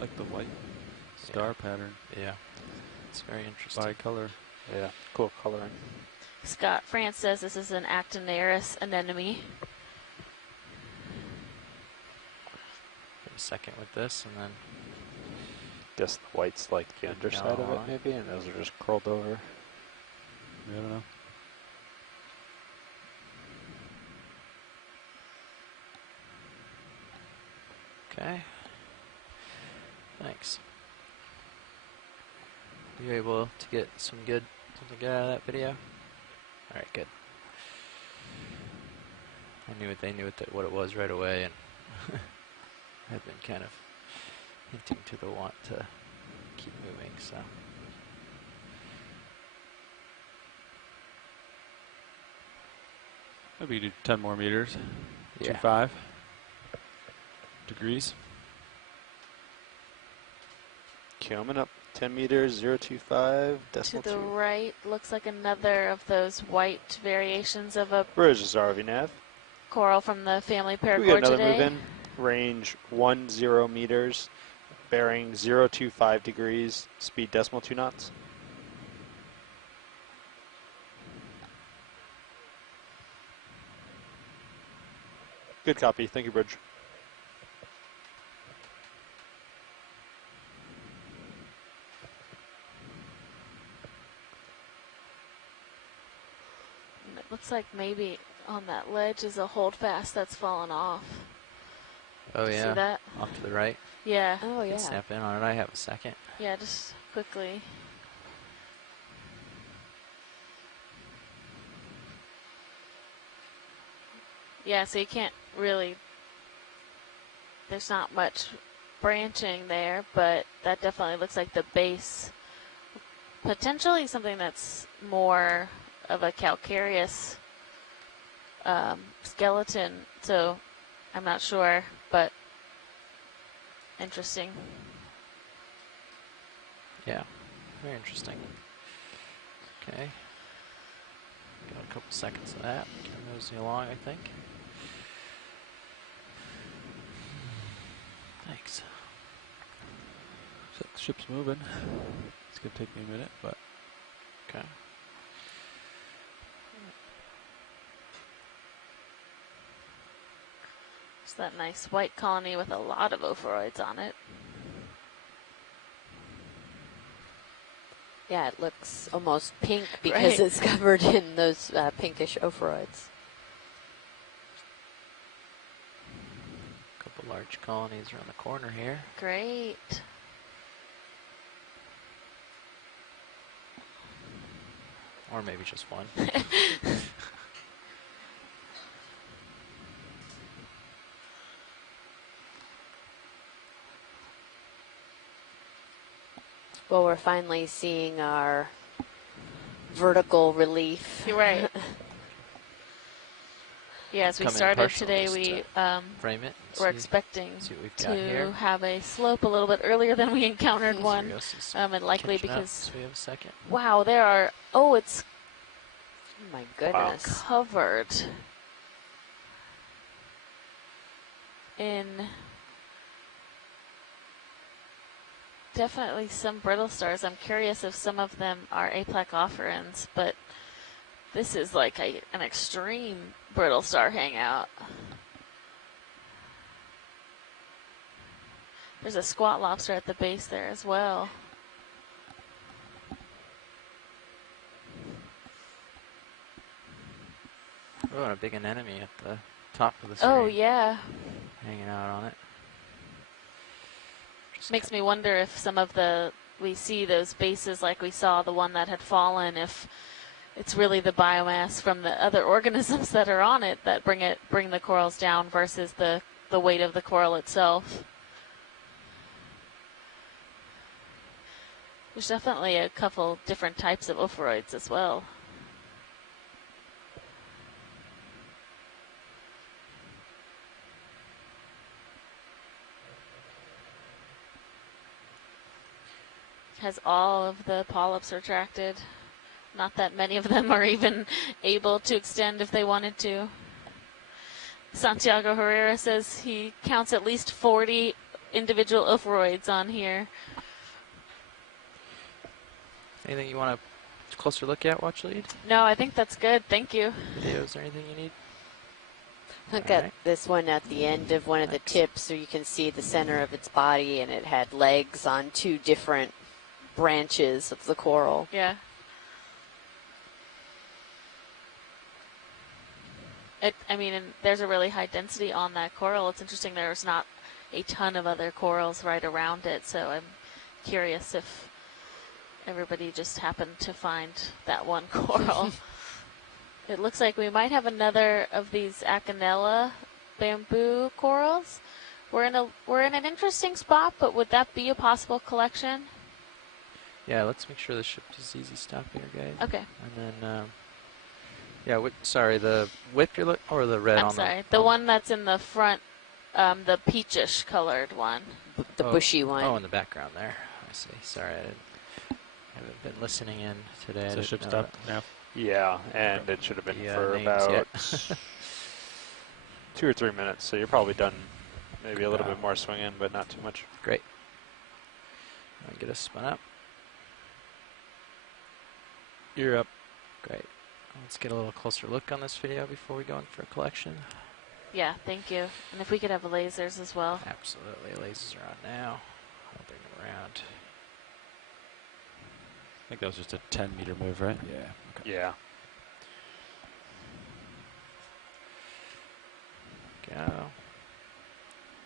like the white star pattern. Yeah, it's very interesting. Bi-color. Yeah, cool coloring. Scott France says this is an actiniris anemone. Give a second with this, and then Guess the white's like the underside of it, maybe, and those are just curled over. I don't know. okay. Thanks. Were you able to get something good out of that video? All right, good. I knew they knew what it was right away, and I've been kind of hinting to the want to keep moving, so. Maybe do 10 more meters. Yeah. 2.5 degrees. Coming up 10 meters, 0.25, To decimal the 2. right, looks like another of those white variations of a Where's this ROV nav? coral from the family We got another Paragorgidae. move in. Range 10 meters, bearing 0.25 degrees, speed decimal 2 knots. Good copy. Thank you, Bridge. And it looks like maybe on that ledge is a holdfast that's fallen off. Oh See yeah, that? off to the right. Yeah. Oh, yeah. Snap in on it. I have a second. Yeah, just quickly. Yeah, so you can't really, there's not much branching there, but that definitely looks like the base. Potentially something that's more of a calcareous skeleton, so I'm not sure, but interesting. Yeah, very interesting. Okay. Got a couple seconds of that. Nosing along, I think. Thanks. So the ship's moving. It's gonna take me a minute, but Okay. It's that nice white colony with a lot of ophoroids on it. Yeah, it looks almost pink because Right. it's covered in those pinkish ophoroids. Couple large colonies around the corner here. Great. Or maybe just one. Well, we're finally seeing our vertical relief. You're right. Yeah, as we Come in started partial today, just we Frame it. were expecting see what we've got to here. have a slope a little bit earlier than we encountered one, Curiosity's and likely catching up, because, so we have a second. wow, there are, oh, it's Oh my goodness. covered in definitely some brittle stars. I'm curious if some of them are aplacophorans, but this is like an extreme brittle star hangout. There's a squat lobster at the base there as well. Oh, and a big anemone at the top of the screen. Oh, yeah. Hanging out on it. Just Makes me wonder if some of we see those bases like we saw the one that had fallen, if it's really the biomass from the other organisms that are on it that bring the corals down versus the weight of the coral itself. There's definitely a couple different types of ophoroids as well. Has all of the polyps retracted. Not that many of them are even able to extend if they wanted to. Santiago Herrera says he counts at least 40 individual ophroids on here. Anything you want a closer look at, Watch Lead? No, I think that's good. Thank you. Videos or anything you need? Look All at right. this one at the end of one of the tips, so you can see the center of its body, and it had legs on two different branches of the coral. Yeah. I mean, and there's a really high density on that coral. It's interesting there's not a ton of other corals right around it, so I'm curious if everybody just happened to find that one coral. It looks like we might have another of these Acanella bamboo corals. We're in an interesting spot, but would that be a possible collection? Yeah, let's make sure the ship is easy stop here, guys. Okay. And then, yeah, sorry, the whip you're or the red I'm on sorry. the... The one that's in the front, the peachish colored one. The bushy one. Oh, in the background there. I see. Sorry, I haven't been listening in today. So ship stop now. Yeah, and it should have been Yeah, for names about yet. 2 or 3 minutes, so you're probably done. Maybe a little Wow. bit more swinging, but not too much. Great. I'll get us spun up. You're up. Great. Let's get a little closer look on this video before we go in for a collection. Yeah, thank you. And if we could have lasers as well. Absolutely. Lasers are on now. I'll bring them around. I think that was just a 10-meter move, right? Yeah. Okay. Yeah. Go.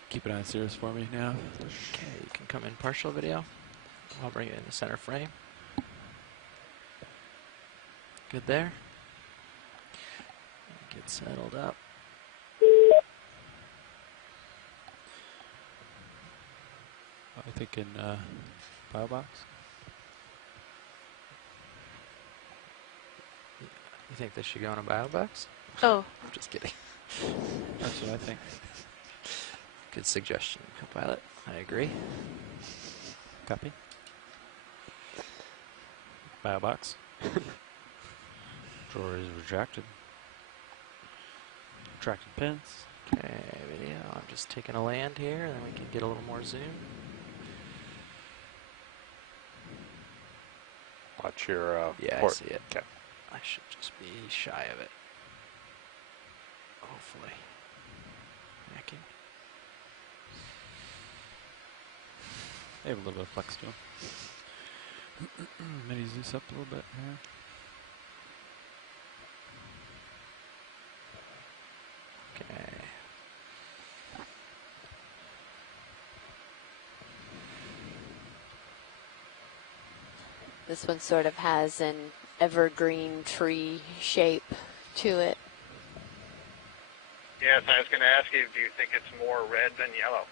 Keep it on Cirrus for me now. Okay, you can come in partial video. I'll bring it in the center frame. Good there. Get settled up. I think in bio box. You think this should go in a bio box? Oh, I'm just kidding. That's what I think. Good suggestion, co-pilot. I agree. Copy. Bio box. Drawer is retracted. Retracted pins. Okay, video. I'm just taking a land here, and then we can get a little more zoom. Watch your Yeah, port. I see it. Okay. I should just be shy of it. Hopefully. Macking. They have a little bit of flex to them. Maybe Zeus up a little bit here. Okay. This one sort of has an evergreen tree shape to it. Yes, I was going to ask you, do you think it's more red than yellow?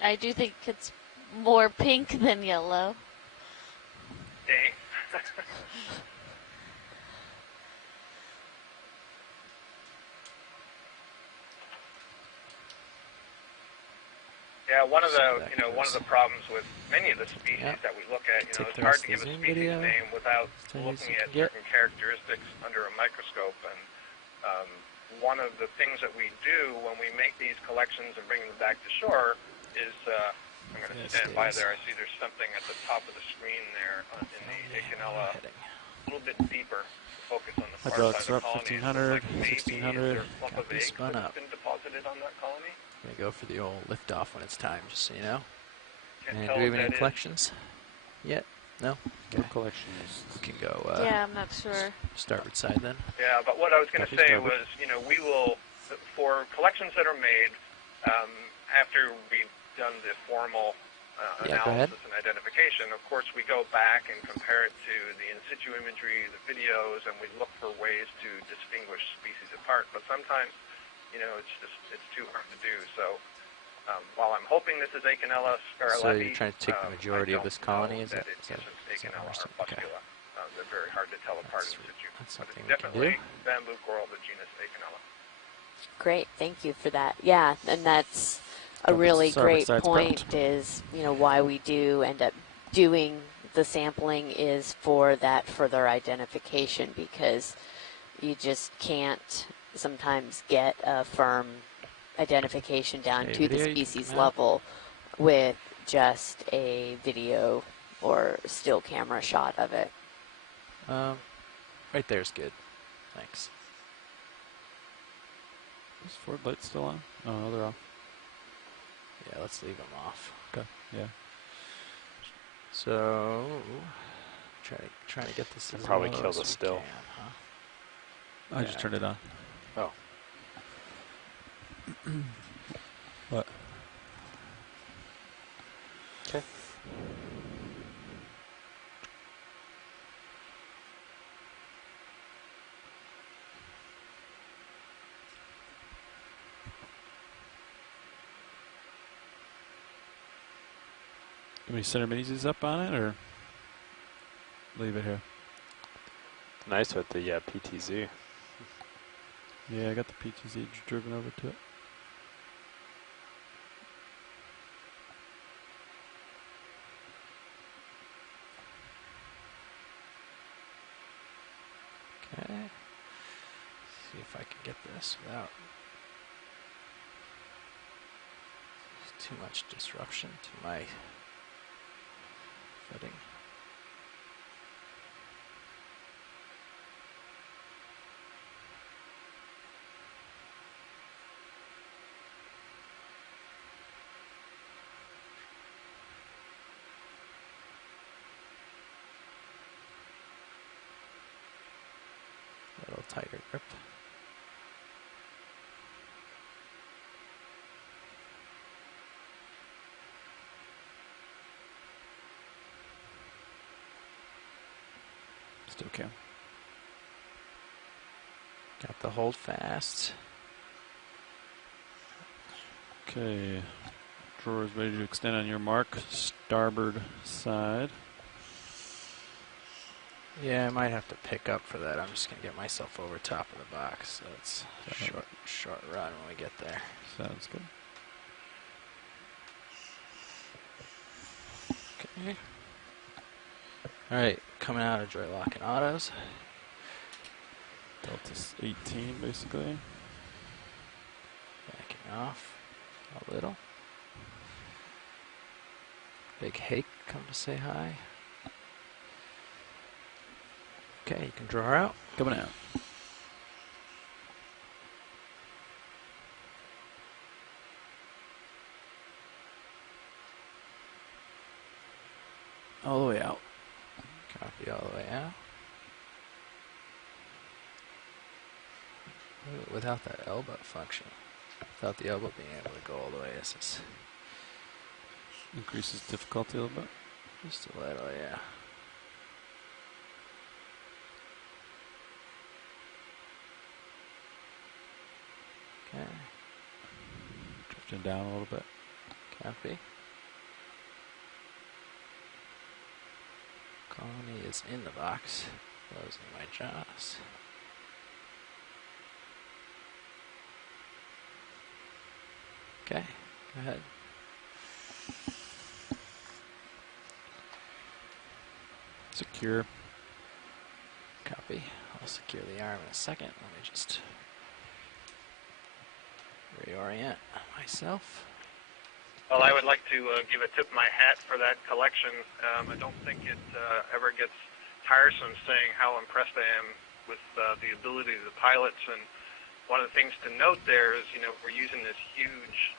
I do think it's more pink than yellow. Dang. Yeah, one of the problems with many of the species Yep. that we look at, Take it's the hard rest to of give the a Zoom species video. name without As tight as looking you at can get. certain characteristics under a microscope. And one of the things that we do when we make these collections and bring them back to shore is, I'm going to Yes, stand by yes. there. I see there's something at the top of the screen there in the Acanella, Heading. a little bit deeper to focus on the far Hydraulics side are of the up colony. 1500, Like maybe 1600. is there a clump of Copy, eggs spun that's up. been deposited on that colony? I'm gonna go for the old lift off when it's time, just so you know. Can't And tell do we if have any that is. collections yet? No? No Okay. collections. We can go Yeah, I'm not sure. starboard side then. Yeah, but what I was going to Copy, say starboard. was, we will, for collections that are made, after we've done the formal Yeah, go ahead. analysis and identification, of course we go back and compare it to the in situ imagery, the videos, and we look for ways to distinguish species apart. But sometimes, it's too hard to do. So while I'm hoping this is Acanella scarlatti, So you're trying to take the I majority of don't this colony, know is that it? it Is that- isn't is that Acanella or understood? Okay. Puscula. They're very hard to tell apart in That's- situ. that's But something it's we can do. definitely bamboo coral, the genus Acanella. Great, thank you for that. Yeah, and that's a Well, really starboard great side's point prepped. is, why we do end up doing the sampling is for that further identification, because you just can't sometimes get a firm identification down Okay, to the video you can species mount. level with just a video or still camera shot of it. Right there's good. Thanks. Is forward light still on? Oh, no, they're off. Yeah, let's leave them off. Okay, yeah. So, trying to get this Can as probably low kill as the we still. can, huh? I just turned it on. Oh. What? Okay. Can we centimeters up on it, or leave it here? Nice with the PTZ. Yeah, I got the PTZ driven over to it. Okay. See if I can get this without too much disruption to my footing. A little tighter grip. Still can. Got the hold fast. Okay. Drawer is ready to extend on your mark. Starboard side. Yeah, I might have to pick up for that. I'm just gonna get myself over top of the box, so it's a short run when we get there. Sounds good. Okay. All right, coming out of joy lock and autos. Delta's 18, basically. Backing off a little. Big Hake come to say hi. Okay, you can draw her out. Coming out. All the way out. Copy all the way out. Ooh, without that elbow function. Without the elbow being able to go all the way, this is Increases difficulty a little bit. just a little, yeah. Okay, Drifting down a little bit. copy. Colony is in the box. Closing my jaws. Okay, go ahead. Secure. Copy. I'll secure the arm in a second. Let me just reorient myself. Well, I would like to give a tip of my hat for that collection. I don't think it ever gets tiresome saying how impressed I am with the ability of the pilots. And one of the things to note there is, you know, we're using this huge,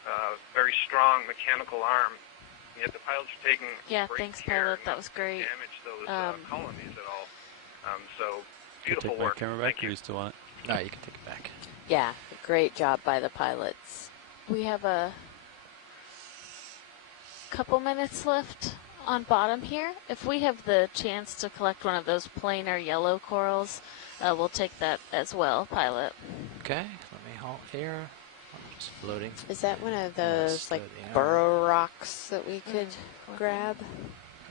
very strong mechanical arm, and yet the pilots are taking Yeah, great thanks, care pilot. That not was to great. damage those colonies at all. So Can I beautiful take my work. camera back, Thank or you. you still want it? No, you can take it back. Yeah, great job by the pilots. We have a couple minutes left on bottom here. If we have the chance to collect one of those planar yellow corals, we'll take that as well, pilot. Okay, let me halt here. I'm just floating. Is that one of those like slow the arm. burrow rocks that we could grab?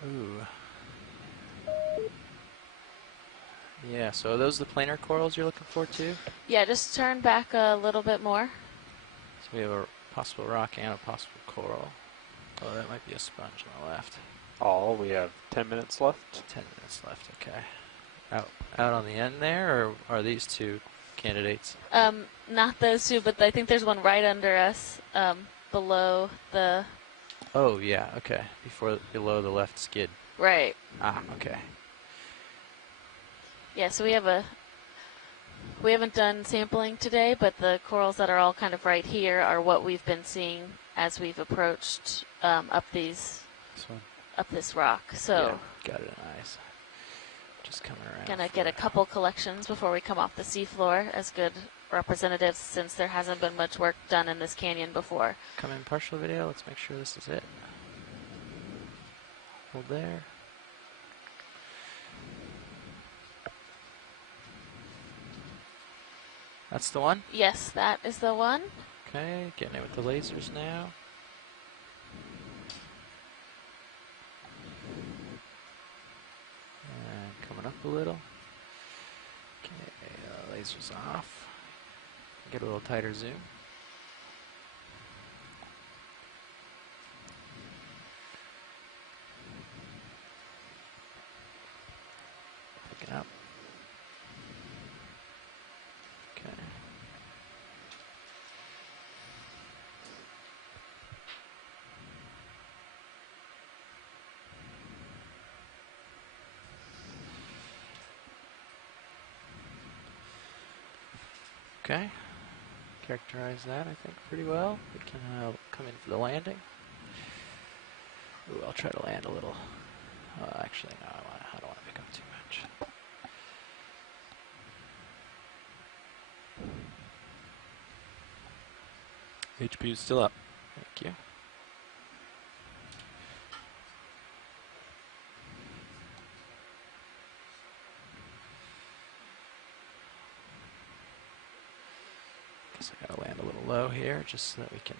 Ooh. Yeah, so are those the planar corals you're looking for too? Yeah, just turn back a little bit more. So we have a possible rock and a possible coral. Oh, that might be a sponge on the left. We have 10 minutes left. 10 minutes left, okay. Out on the end there, or are these two candidates? Not those two, but I think there's one right under us, below the. Oh yeah, okay. Below the left skid. Right. Ah, okay. Yeah, so we haven't done sampling today, but the corals that are all kind of right here are what we've been seeing as we've approached up this rock. So Yeah, got it in eyes. Just coming around. Gonna get a couple collections before we come off the seafloor as good representatives, since there hasn't been much work done in this canyon before. Come in partial video. Let's make sure this is it. Hold there. That's the one? Yes, that is the one. Okay, getting it with the lasers now. And coming up a little. Okay, lasers off. Get a little tighter zoom. Picking up. Okay. Okay. Characterize that, I think, pretty well. We can come in for the landing. Ooh, I'll try to land a little. Actually, no, I don't want to pick up too much. HP is still up. Thank you. Guess I gotta land a little low here just so that we can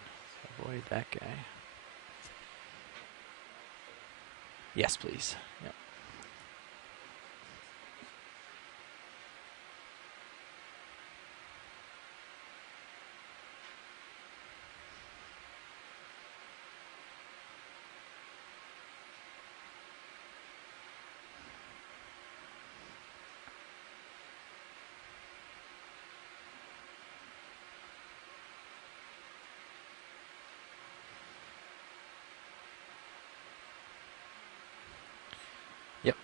avoid that guy. Yes, please. Yep. Yep.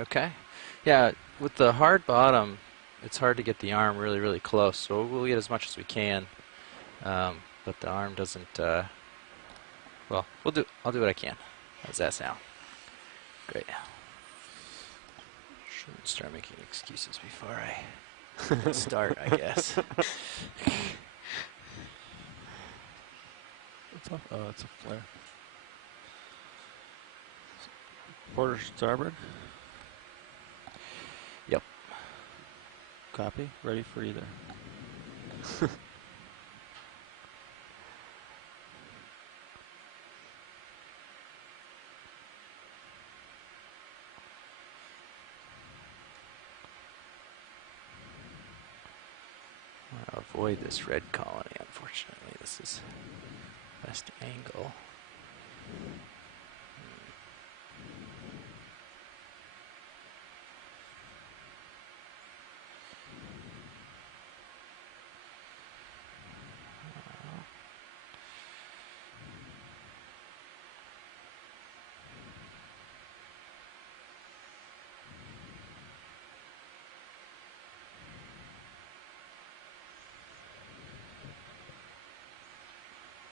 Okay. Yeah, with the hard bottom, it's hard to get the arm really, really close. So we'll get as much as we can, but the arm doesn't. Well, I'll do what I can. How does that sound? Great. Shouldn't start making excuses before I start, I guess. What's up? Oh, it's a flare. Quarter starboard. Yep. Copy. Ready for either. I'll avoid this red colony, unfortunately. This is best angle.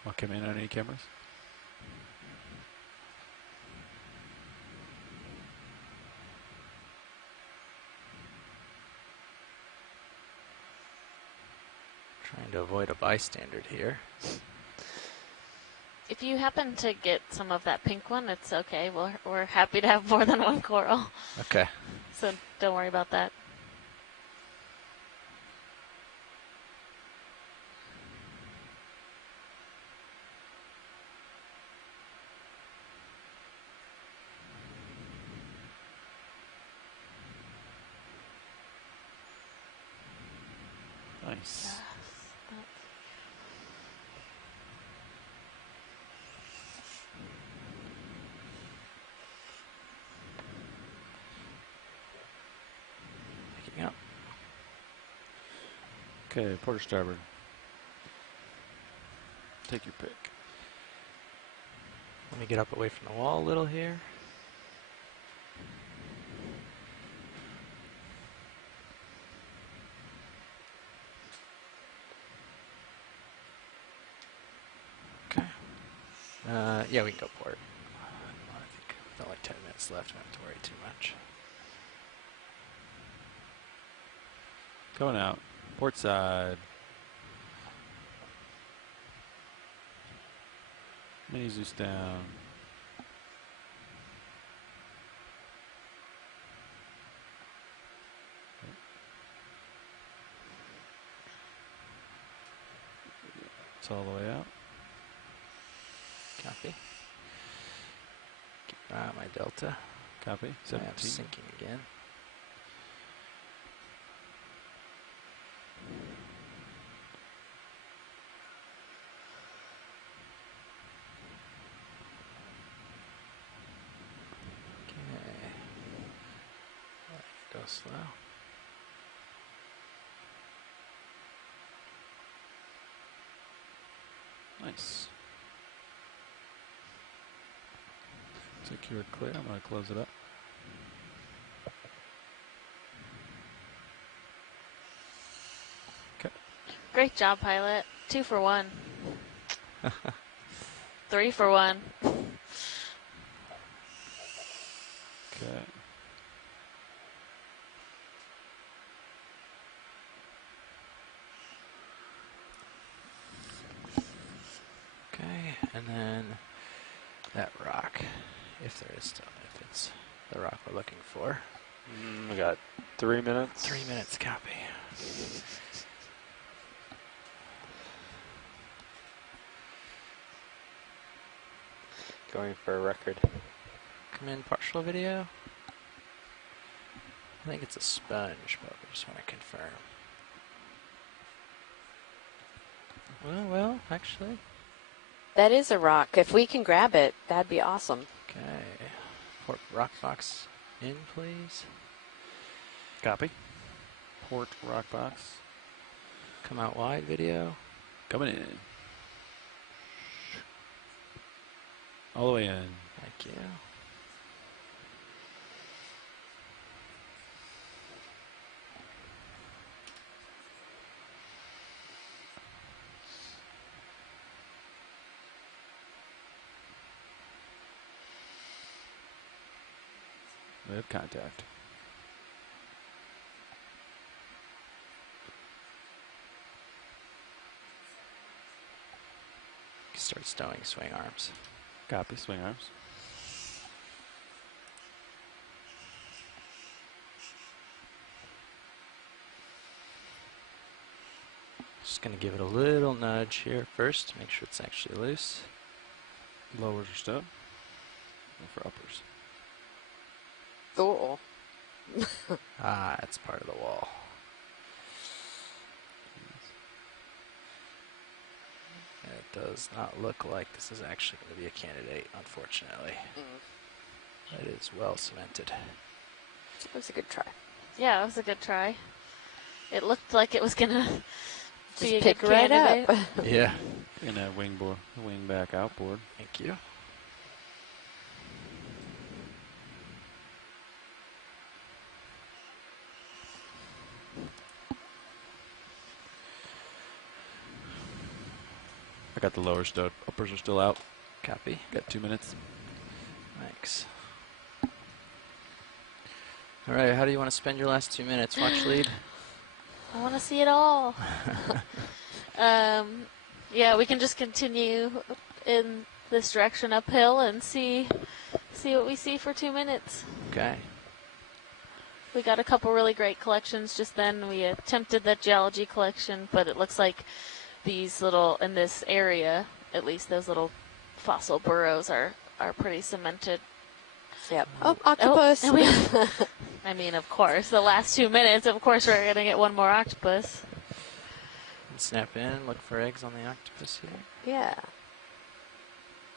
I'll come in on any cameras. Trying to avoid a bystander here. If you happen to get some of that pink one, it's okay. We're happy to have more than one coral, Okay. so don't worry about that. Nice. Okay, port or starboard. Take your pick. Let me get up away from the wall a little here. Okay. Yeah, we can go port. I think with only 10 minutes left, I don't have to worry too much. Going out. Port side. Mini Zeus down. It's all the way out. Copy. Keep an eye on my delta. Copy. I am 17. sinking again. Okay. Go slow. Nice. Secure clear. I'm going to close it up. Okay. Great job, pilot. 2 for 1. 3 for 1. Okay. Okay, and then that rock, if there is still, if it's the rock we're looking for. We got 3 minutes. 3 minutes, copy. Going for a record. Come in partial video. I think it's a sponge, but we just want to confirm. Well, actually. That is a rock. If we can grab it, that'd be awesome. Okay. Port rock box in, please. Copy. Port rock box. Come out wide video. Coming in. All the way in. Thank you. We have contact. Start stowing swing arms. Copy. Swing arms. Just going to give it a little nudge here first to make sure it's actually loose. Lowers are stowed. Go for uppers. Cool. Ah, it's part of the wall. And it does not look like this is actually going to be a candidate, unfortunately. It is well cemented. That was a good try. Yeah, it was a good try. It looked like it was gonna be a Just pick good right candidate. up. Yeah. And that wing back outboard. Thank you. I got the lower stowed. Uppers are still out. Copy. Got 2 minutes. Thanks. All right, how do you want to spend your last 2 minutes? Watch lead? I want to see it all. Yeah, we can just continue in this direction uphill and see what we see for 2 minutes. Okay. We got a couple really great collections just then. We attempted that geology collection, but it looks like these little, in this area, at least those little fossil burrows are pretty cemented. Yep. Oh, octopus. and I mean, of course, the last 2 minutes, of course, we're going to get one more octopus. Snap in, look for eggs on the octopus here. Yeah.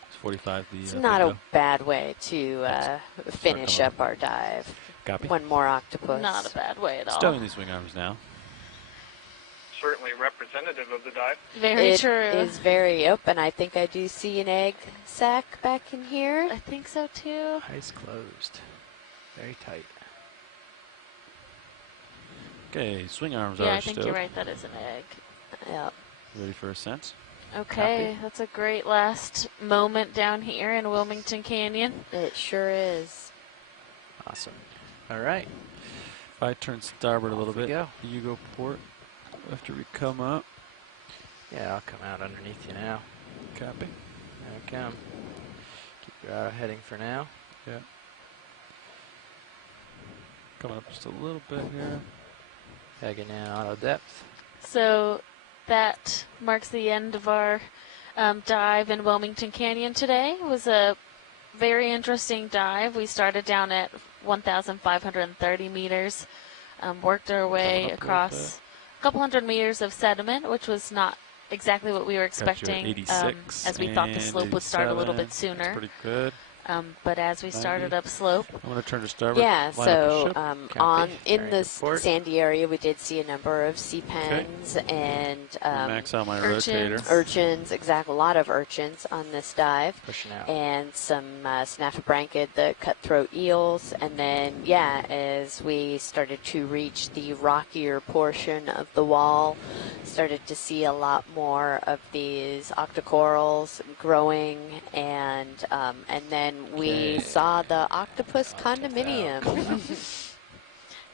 It's 45. It's not a bad way to finish coming up our dive. Copy. One more octopus. Not a bad way at all. Stowing these wing arms now. certainly representative of the dive. Very It true. is very open. I think I do see an egg sac back in here. I think so too. Eyes closed. Very tight. Okay, swing arms Yeah, are I think stowed. you're right. That is an egg. Yep. Ready for ascent? Okay, that's a great last moment down here in Wilmington Canyon. It sure is. Awesome. All right. If I turn starboard a little Off we bit, go. you go port after we come up. Yeah, I'll come out underneath you now. Copy. There I come. Keep your auto heading for now. Yeah. Coming up just a little bit here. Pegging in auto depth. So that marks the end of our dive in Wilmington Canyon today. It was a very interesting dive. We started down at 1,530 meters, worked our way Coming up a little across a couple hundred meters of sediment, which was not exactly what we were Got you at expecting, 86 as we thought the and slope would start a little 87. bit That's sooner. pretty good. But as we 90. started up slope, I'm going to turn to starboard. Yeah, line up the so ship. on in Bearing the to port. sandy area, we did see a number of sea pens and max out my urchins. rotator. urchins, exactly, a lot of urchins on this dive. Pushing out. And some snafflebrankid, the cutthroat eels, and then, yeah, as we started to reach the rockier portion of the wall, started to see a lot more of these octocorals growing, and then we Okay. saw the octopus condominium.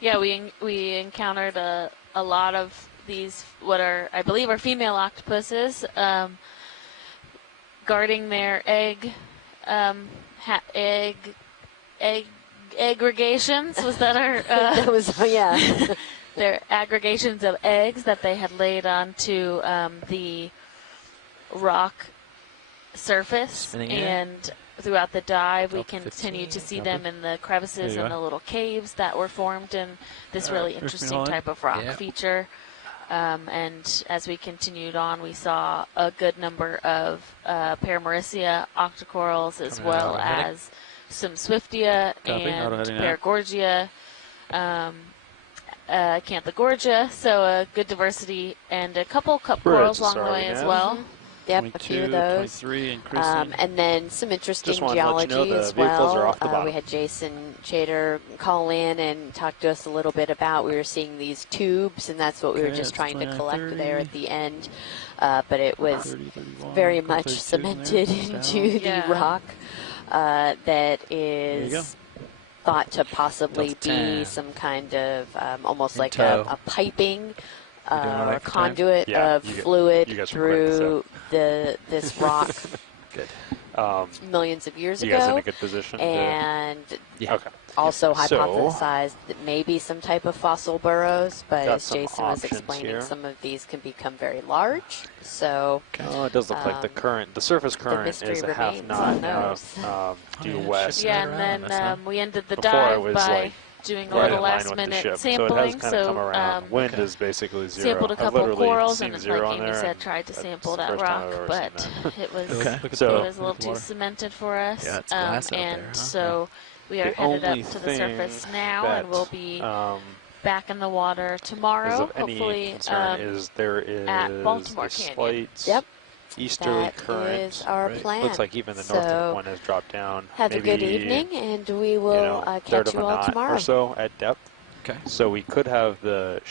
yeah, we encountered a lot of these, what are, I believe, are female octopuses, guarding their egg aggregations. Was that our That was, yeah. their aggregations of eggs that they had laid onto the rock surface? Spinning in. And throughout the dive, we Up 15, continued to see copy. them in the crevices There you and are. the little caves that were formed in this All right, really Richmond interesting Holland. type of rock Yeah. feature. And as we continued on, we saw a good number of Paramaricia octocorals, as Coming out well auto-heading. as some Swiftia Copy, and auto-heading now. Paragorgia, Acanthogorgia. So a good diversity and a couple cup corals along the way as well. Yep, a few of 22, those. 23, increasing. And then some interesting Just wanted to let you geology know the as vehicles are well. off the bottom. We had Jason Chater call in and talk to us a little bit about. We were seeing these tubes, and that's what we were Okay, just that's trying to 29, collect 30. there at the end. But it was 30, 31, very go much 32 in cemented there, into the Yeah. rock that you go. is thought to possibly Delta be 10. some kind of almost In like tow. a piping You doing all or right for time? conduit Yeah, of you fluid guys were quick, through this rock Good. millions of years You guys in ago, a good position? and Yeah. Okay. also So- hypothesized that maybe some type of fossil burrows, but Got as some Jason was options explaining, here. some of these can become very large. So Oh, it does look like the surface current mystery is a half remains knot on those. due yeah, west. shit's Yeah, right and around then us, huh? we ended the Before it dive was, by like, doing a right little in line last with the minute ship, sampling. so it has kind of come around. So Wind Okay. is basically zero. sampled a I've couple literally corals, seen and zero like on Amy there, said, and tried to that's sample the that first time rock, I've ever but seen that. it was Okay. Look at So- the- it look was a at little the too water. cemented for us. Yeah, it's glass out and there, huh? so we are The headed only up to the thing surface now, that, and we'll be Um, back in the water is tomorrow. of any Hopefully, concern is there is at Baltimore a Canyon. slight Yep. easterly that current. is our Right. plan. Looks like even the So northern one has dropped down. have maybe, a good evening, and we will third catch of you a all knot tomorrow. or so at depth. Okay. So we could have the